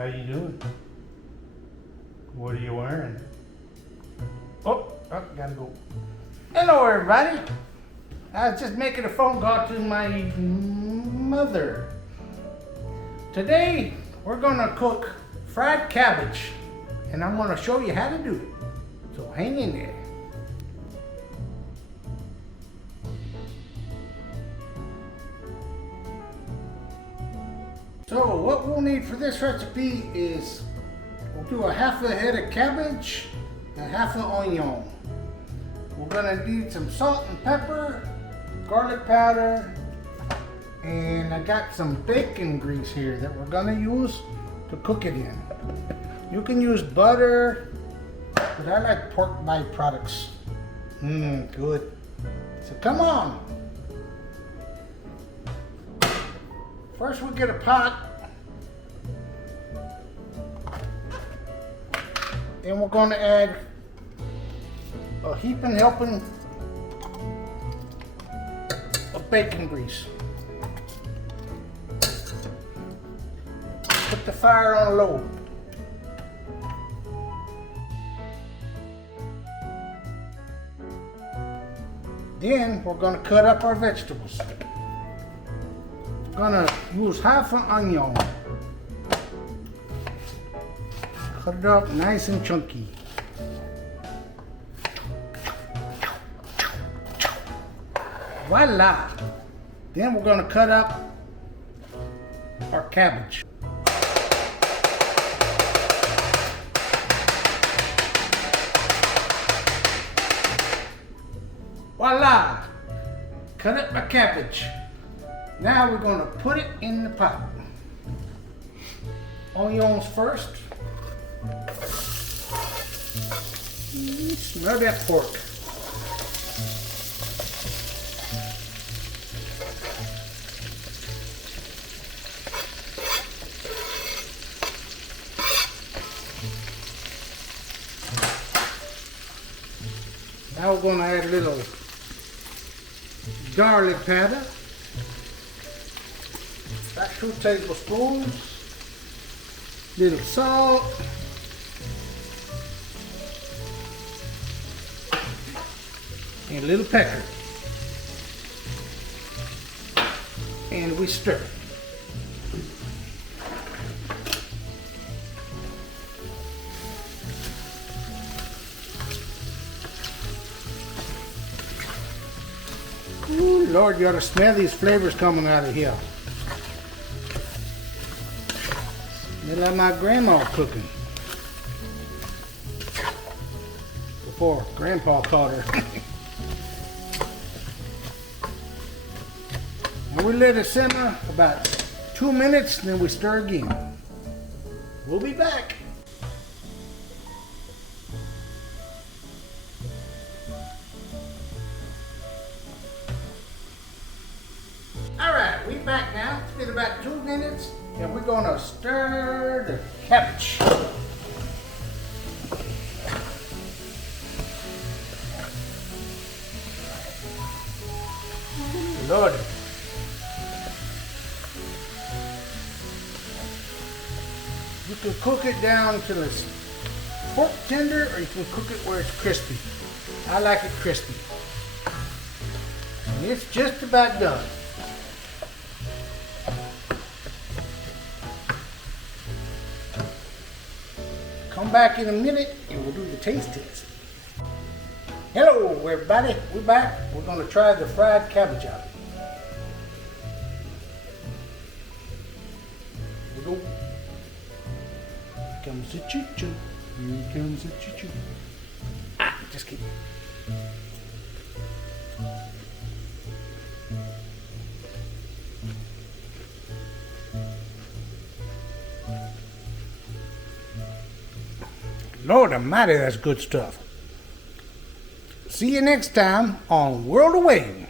How you doing? What are you wearing? Oh, gotta go. Hello, everybody. I was just making a phone call to my mother. Today, we're gonna cook fried cabbage, and I'm gonna show you how to do it. So hang in there. So what we'll need for this recipe is we'll do a half a head of cabbage and half an onion. We're gonna need some salt and pepper, garlic powder, and I got some bacon grease here that we're gonna use to cook it in. You can use butter, but I like pork byproducts. Good. So come on. First we'll get a pot, then we're going to add a heaping helping of bacon grease. Put the fire on low. Then we're going to cut up our vegetables. Gonna use half an onion. Cut it up nice and chunky. Voila! Then we're gonna cut up our cabbage. Voila! Cut up my cabbage. Now we're going to put it in the pot. Onions first. Smell that pork. Now we're going to add a little garlic powder. About 2 tablespoons, little salt, and a little pepper, and we stir. Ooh, Lord, you ought to smell these flavors coming out of here. Like my grandma cooking before Grandpa taught her. And we let it simmer about 2 minutes, then we stir again. We'll be back. All right, we back now. It's been about 2 minutes. And we're going to stir the cabbage. Lord. You can cook it down till it's pork tender, or you can cook it where it's crispy. I like it crispy. And it's just about done. Come back in a minute and we'll do the taste test. Hello everybody, we're back. We're going to try the fried cabbage out. Here we go. Here comes the choo-choo. Here comes the choo-choo. Just kidding. Lord almighty, that's good stuff. See you next time on World Away.